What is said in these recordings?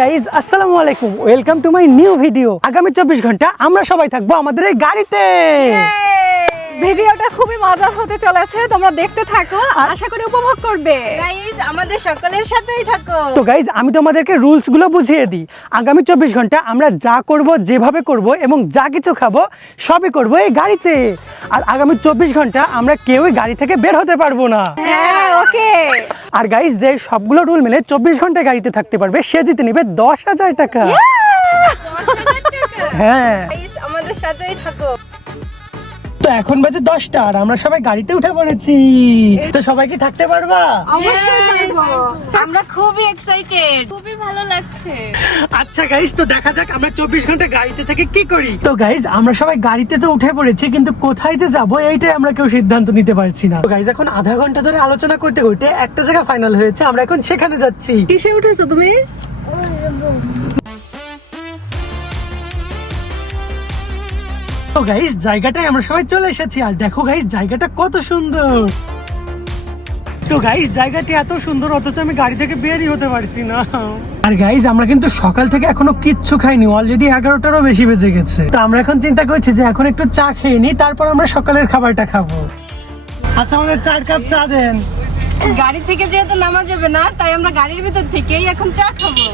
Guys আসসালামু আলাইকুম, welcome to my new video. আগামী 24 ঘন্টা আমরা সবাই থাকবো আমাদের এই গাড়িতে। ভিডিওটা খুবই মজার হতে চলেছে, তোমরা দেখতে থাকো, আশা করি উপভোগ করবে। গাইস আমাদের সকলের সাথেই থাকো। তো গাইজ আমি তোমাদেরকে রুলস গুলো বুঝিয়ে দিই। আগামী 24 ঘন্টা আমরা যা করব, যেভাবে করব এবং যা কিছু খাবো সবই করব এই গাড়িতে। আর আগামী 24 ঘন্টা আমরা কেউই গাড়ি থেকে বের হতে পারবো না। হ্যাঁ, ওকে। আর গাইজ যে সবগুলো রুল মেনে 24 ঘন্টা গাড়িতে থাকতে পারবে সে জিতে নিবে 10,000 টাকা। হ্যাঁ, গাইস আমাদের সাথেই থাকো। তো এখন বাজে 10টা আর আমরা সবাই গাড়িতে উঠে পড়েছি। তো সবাই কি থাকতে পারবা? অবশ্যই পারবো। আমরা খুবই এক্সাইটেড, খুবই ভালো লাগছে। আচ্ছা গাইজ, তো দেখা যাক আমরা 24 ঘন্টা গাড়িতে থেকে কি করি। তো গাইজ আমরা সবাই গাড়িতে তো উঠে পড়েছি, কিন্তু কোথায় যে যাবো এইটাই আমরা কেউ সিদ্ধান্ত নিতে পারছি না। গাইজ এখন আধা ঘন্টা ধরে আলোচনা করতে করতে একটা জায়গা ফাইনাল হয়েছে, আমরা এখন সেখানে যাচ্ছি। কিসে উঠেছো তুমি? তো গাইজ জায়গাটায় আমরা সবাই চলে এসেছি, আর দেখো গাইজ জায়গাটা কত সুন্দর। তো গাইজ জায়গাটি এত সুন্দর অথচ আমি গাড়ি থেকে বেরই হতে পারছি না। আর গাইজ আমরা কিন্তু সকাল থেকে এখনো কিচ্ছু খাইনি, অলরেডি 11টারও বেশি বেজে গেছে। তো আমরা এখন চিন্তা করছি যে এখন একটু চা খেয়ে নিই, তারপর আমরা সকালের খাবারটা খাবো। আচ্ছা, আমাদের 4 কাপ চা দেন। গাড়ি থেকে যেহেতু নামা যাবে না, তাই আমরা গাড়ির ভিতর থেকেই এখন চা খাবো।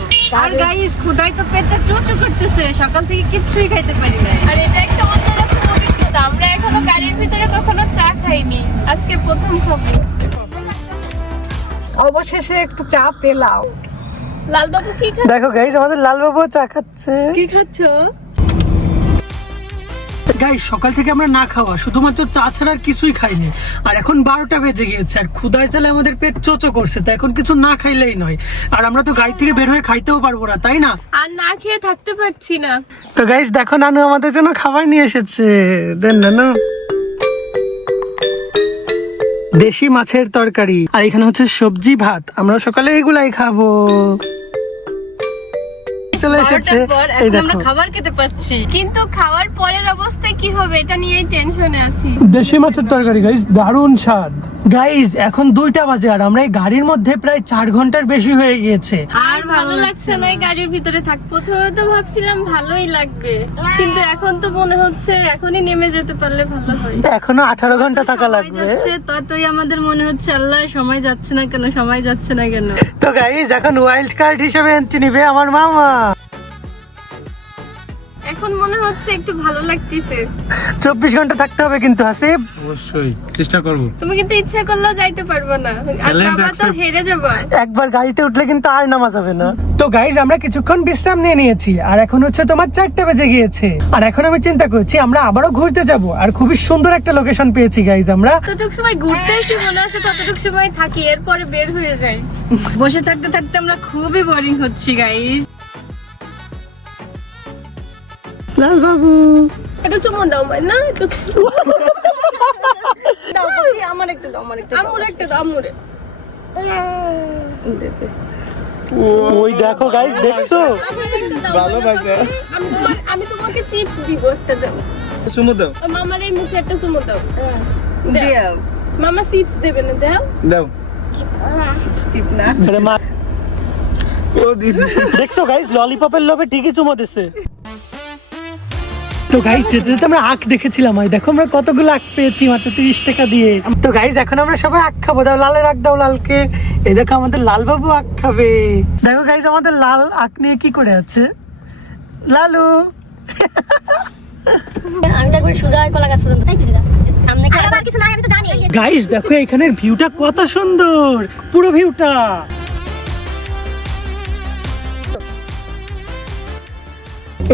আর গাইস ক্ষুধায় তো পেটটা চুচু করতেছে, সকাল থেকে কিচ্ছুই খাইতে পারি না। আর এটা একটা অন্যরকম অভিজ্ঞতা, আমরা এখনো গাড়ির ভিতরে কখনো চা খাইনি, আজকে প্রথম খাবো। অবশেষে একটু চা পেলাম। লালবাবু কি খাচ্ছ? দেখো গাইজ আমাদের লালবাবু চা খাচ্ছে। কি খাচ্ছো? গাইজ সকাল থেকে আমরা না খাওয়া, শুধুমাত্র চা ছাড়া আর কিছুই খাইনি। আর এখন 12টা বেজে গিয়েছে, আর ক্ষুধায় চালে আমাদের পেট চোচো করছে। তো এখন কিছু না খাইলেই নয়, আর আমরা তো গাড়ি থেকে বের হয়ে খাইতেও পারবো না, তাই না? আর না খেয়ে থাকতে পারছি না। তো গাইজ দেখো নানু আমাদের জন্য খাবার নিয়ে এসেছে। দেন নানু। দেশি মাছের তরকারি, আর এখানে হচ্ছে সবজি ভাত। আমরা সকালে এগুলাই খাবো। চলে এসেছে, 12টার পর এই এখন আমরা দেখো খাবার খেতে পাচ্ছি। কিন্তু খাওয়ার পরের অবস্থায় কি হবে এটা নিয়েই টেনশনে আছি। দেশি মাছের তরকারি গাইজ, দারুণ স্বাদ। গাইজ এখন 2টা বাজে আর আমরা এই গাড়ির মধ্যে প্রায় 4 ঘন্টার বেশি হয়ে গিয়েছে। আর ভালো লাগছে না এই গাড়ির ভিতরে থাক। প্রথমে তো ভাবছিলাম ভালোই লাগবে, কিন্তু এখন তো মনে হচ্ছে এখনই নেমে যেতে পারলে ভালো হয়। এখনো 18 ঘন্টা থাকা সময় লাগবে। যাচ্ছে ততই আমাদের মনে হচ্ছে আল্লাহ সময় যাচ্ছে না কেন, সময় যাচ্ছে না কেন। তো গাইজ এখন ওয়াইল্ড কার্ড হিসেবে এন্ট্রি নিবে আমার মামা। এখন মনে হচ্ছে একটু ভালো লাগতেছে। 24 ঘন্টা থাকতে হবে কিন্তু হাসিব। অবশ্যই চেষ্টা করব। তুমি কিন্তু ইচ্ছা করলেও যাইতে পারবো না, আর Challenge যাবা তো accept. হেরে যাবা। একবার গাড়িতে উঠলে কিন্তু আর নামা যাবে না। তো গাইজ আমরা কিছুক্ষণ বিশ্রাম নিয়ে নিয়েছি, আর এখন হচ্ছে তোমার 4টা বেজে গিয়েছে। আর এখন আমি চিন্তা করছি আমরা আবারও ঘুরতে যাব, আর খুবই সুন্দর একটা লোকেশন পেয়েছি গাইজ আমরা। যতটুক সময় ঘুরতে এসে মনে হচ্ছে ততটুক সময় থাকি, এরপরে বের হয়ে যাই। বসে থাকতে থাকতে আমরা খুবই বোরিং হচ্ছি গাইস। লাল বাবু একটু চুমো দাও ভাই না, একটু দাও বাকি, আমার একটা দাও, আমার একটা দাও। আমুর একটা দাও, আমুরে। দেবে। ওই দেখো গাইজ, দেখছো? ভালোবাসা। আমি তোমাকে চিপস দিব, একটা দাও। সুমু দাও। মামার এই মুখে একটা চুমো দাও। দাও। মামা চিপস দেবে না, দাও। দাও। টিপ না। আরে মা, ও দিস। দেখছো গাইজ ললিপপের লোভে ঠিকই চুমো দিছে। তো গাইজ যেতে যেতে আমরা আখ দেখেছিলাম, আর দেখো আমরা কতগুলো আখ পেয়েছি মাত্র 30 টাকা দিয়ে। তো গাইজ এখন আমরা সবাই আখ খাবো। দাও লালের আখ, দাও লালকে। এই দেখো আমাদের লাল বাবু আখ খাবে। দেখো গাইজ আমাদের লাল আখ নিয়ে কি করে আছে লালু। আমি তো একবার সুজা কলা গাছ পর্যন্ত তাই চলে যা সামনে কি আর কিছু নাই, আমি তো জানি। গাইজ দেখো এখানের ভিউটা কত সুন্দর, পুরো ভিউটা।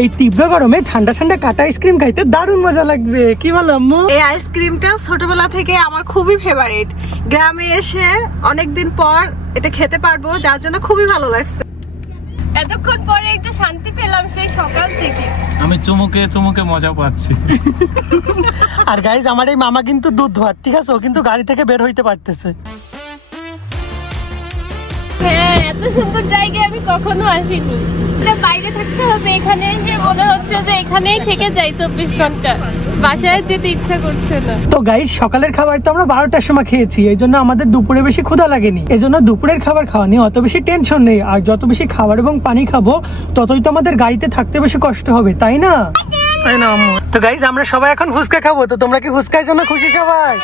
এই তীব্র গরমে ঠান্ডা ঠান্ডা কাটা আইসক্রিম খাইতে দারুণ মজা লাগবে, কি বলো আম্মু? এই আইসক্রিমটা ছোটবেলা থেকে আমার খুবই ফেভারিট। গ্রামে এসে অনেকদিন পর এটা খেতে পারবো, যার জন্য খুবই ভালো লাগছে। এতক্ষণ পরে একটু শান্তি পেলাম সেই সকাল থেকে। আমি চুমুকে চুমুকে মজা পাচ্ছি। আর গাইজ আমার এই মামা কিন্তু দুধ ভাত, ঠিক আছে, ও কিন্তু গাড়ি থেকে বের হইতে পারতেছে। হ্যাঁ, এত সুন্দর জায়গায় আমি কখনো আসিনি। বাইরে থাকতে হবে, এখানে এসে মনে হচ্ছে যে এখানেই থেকে যাই 24 ঘন্টা, বাসায় যেতে ইচ্ছা করছে না। তো গাইস সকালের খাবার তো আমরা 12টার সময় খেয়েছি, এই জন্য আমাদের দুপুরে বেশি ক্ষুধা লাগেনি, এই জন্য দুপুরের খাবার খাওয়া নিয়ে অত বেশি টেনশন নেই। আর যত বেশি খাবার এবং পানি খাবো ততই তো আমাদের গাড়িতে থাকতে বেশি কষ্ট হবে, তাই না? তাই না আম্মু? তো গাইস আমরা সবাই এখন ফুচকা খাবো, তো তোমরা কি ফুচকার জন্য খুশি সবাই?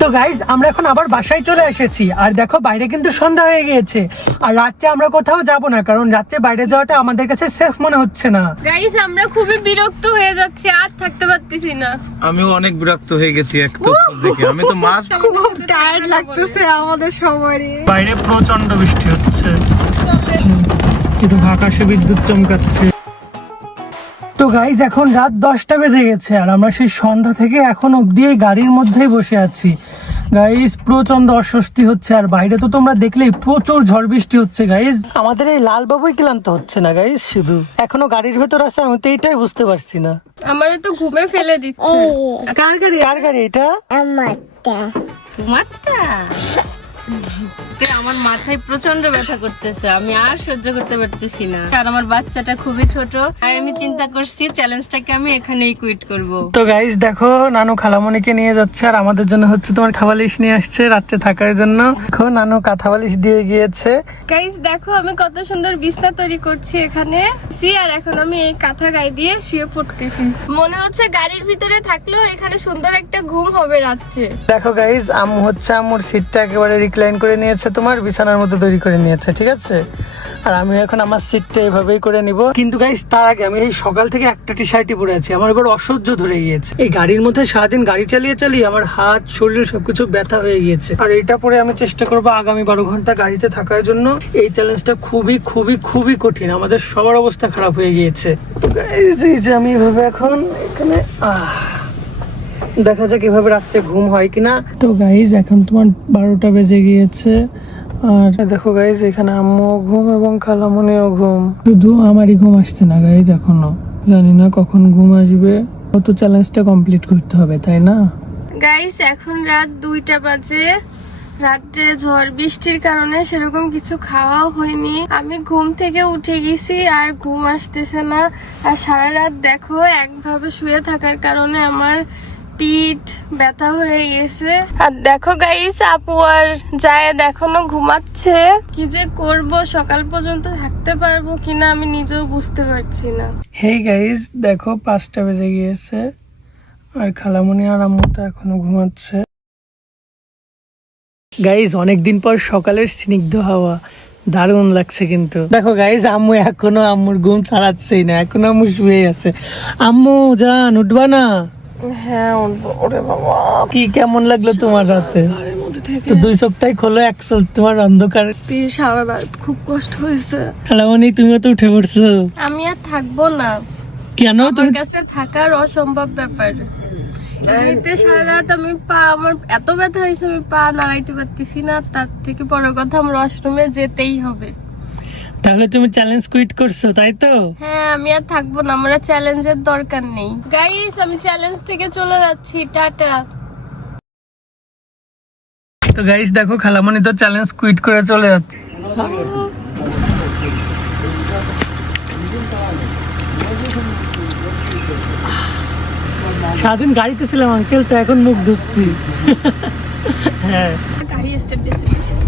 তো গাইজ আমরা এখন আবার বাসায় চলে এসেছি, আর দেখো বাইরে কিন্তু সন্ধ্যা হয়ে গিয়েছে, আর রাত্রে আমরা কোথাও যাব না, কারণ রাত্রে বাইরে যাওয়াটা আমাদের কাছে সেফ মনে হচ্ছে না। গাইস আমরা খুবই বিরক্ত হয়ে যাচ্ছি, আর থাকতে পারতেছি না। আমিও অনেক বিরক্ত হয়ে গেছি একটু দেখে। আমি তো মাছ খুব টায়ার্ড লাগতেছে আমাদের সবারই। বাইরে প্রচন্ড বৃষ্টি হচ্ছে, কিন্তু আকাশে বিদ্যুৎ চমকাচ্ছে। তো গাইজ এখন রাত 10টা বেজে গেছে, আর আমরা সেই সন্ধ্যা থেকে এখন অব্দি এই গাড়ির মধ্যেই বসে আছি। গাইজ প্রচন্ড অস্বস্তি হচ্ছে, আর বাইরে তো তোমরা দেখলেই প্রচুর ঝড় বৃষ্টি হচ্ছে। গাইজ আমাদের এই লাল বাবুই ক্লান্ত হচ্ছে না গাইজ, শুধু এখনো গাড়ির ভেতর আছে, আমি তো এইটাই বুঝতে পারছি না। আমারে তো ঘুমে ফেলে দিচ্ছে। কার গাড়ি? কার গাড়ি এটা? তোমারটা? আমার মাথায় প্রচন্ড ব্যথা করতেছে, আমি আর সহ্য করতে পারতেছি না। আর আমার বাচ্চাটা খুবই ছোট, আর আমি চিন্তা করছি চ্যালেঞ্জটাকে আমি এখানেই কুইট করব। তো গাইজ দেখো নানু খালামণিকে নিয়ে যাচ্ছে, আর আমাদের জন্য হচ্ছে তোমার খাবালিশ নিয়ে আসছে রাত্রে থাকার জন্য। দেখো নানু কাঁথাবালিশ দিয়ে গিয়েছে। গাইস দেখো আমি কত সুন্দর বিছনা তৈরি করছি এখানে, আর এখন আমি এই কাঁথা গায়ে দিয়ে শুয়ে পড়তেছি। মনে হচ্ছে গাড়ির ভিতরে থাকলেও এখানে সুন্দর একটা ঘুম হবে রাত্রে। দেখো গাইজ আম্মু হচ্ছে আম্মুর সিটটা একেবারে রিক্লাইন করে নিয়েছে, তোমার বিছানার মতো তৈরি করে নিয়েছে, ঠিক আছে? আর আমি এখন আমার সিটটা এইভাবেই করে নিব। কিন্তু গাইজ তার আগে আমি এই সকাল থেকে একটা টি শার্টই পরে আছি, আমার এবার অসহ্য ধরে গিয়েছে। এই গাড়ির মধ্যে সারাদিন গাড়ি চালিয়ে চালিয়ে আমার হাত শরীর সবকিছু ব্যথা হয়ে গিয়েছে, আর এটা পরে আমি চেষ্টা করবো আগামী 12 ঘন্টা গাড়িতে থাকার জন্য। এই চ্যালেঞ্জটা খুবই খুবই খুবই কঠিন, আমাদের সবার অবস্থা খারাপ হয়ে গিয়েছে। তো গাইজ এই যে আমি এভাবে এখন এখানে দেখা যাক এভাবে রাত্রে ঘুম হয় কিনা। তো গাইজ এখন তোমার 12টা বেজে গিয়েছে, আর দেখো গাইজ এখানে আম্মুও ঘুম এবং খালামণিও ঘুম, শুধু আমারই ঘুম আসছে না গাইজ এখনো। জানি না কখন ঘুম আসবে, কত চ্যালেঞ্জটা কমপ্লিট করতে হবে, তাই না? গাইস এখন রাত 2টা বাজে, রাত্রে ঝড় বৃষ্টির কারণে সেরকম কিছু খাওয়াও হয়নি। আমি ঘুম থেকে উঠে গেছি আর ঘুম আসতেছে না, আর সারা রাত দেখো একভাবে শুয়ে থাকার কারণে আমার পিঠ ব্যথা হয়ে গেছে। আর দেখো গাইস আপু আর যায় এখনো ঘুমাচ্ছে। কি যে করব, সকাল পর্যন্ত থাকতে পারবো কিনা আমি নিজেও বুঝতে পারছি না। হেই গাইজ দেখো 5টা বেজে গিয়েছে, আর খালামণি আর আম্মু তো এখনো ঘুমাচ্ছে। গাইজ অনেকদিন পর সকালের স্নিগ্ধ হাওয়া, দারুণ লাগছে। কিন্তু দেখো গাইজ আম্মু এখনো আম্মুর ঘুম ছাড়াচ্ছেই না, এখনো আম্মু শুয়ে আছে। আম্মু জান উঠবা না? হ্যাঁ উঠবো। ওরে বাবা, কি কেমন লাগলো তোমার রাতে? তো 2 চোখটাই খোলো, এক চোখ তোমার অন্ধকার। সারা রাত খুব কষ্ট হয়েছে। খালামণি তুমিও তো উঠে পড়ছো। আমি আর থাকবো না, কেন? আমার কাছে থাকার অসম্ভব ব্যাপার। এমনিতে সারা রাত আমি আমার এত ব্যথা হয়েছে, আমি পা নাড়াইতে পারতেছি না। তার থেকে বড় কথা আমার ওয়াশরুমে যেতেই হবে। তাহলে তুমি চ্যালেঞ্জ কুইট করছো, তাই তো? হ্যাঁ আমি আর থাকবো না, আমার চ্যালেঞ্জের দরকার নেই। গাইস আমি চ্যালেঞ্জ থেকে চলে যাচ্ছি, টাটা। তো গাইস দেখো খালামণি তো চ্যালেঞ্জ কুইট করে চলে যাচ্ছে। সারাদিন গাড়িতে ছিলাম আঙ্কেল, তো এখন মুখ ধুচ্ছি। হ্যাঁ গাড়ি স্টার্ট ডেস্টিনেশন।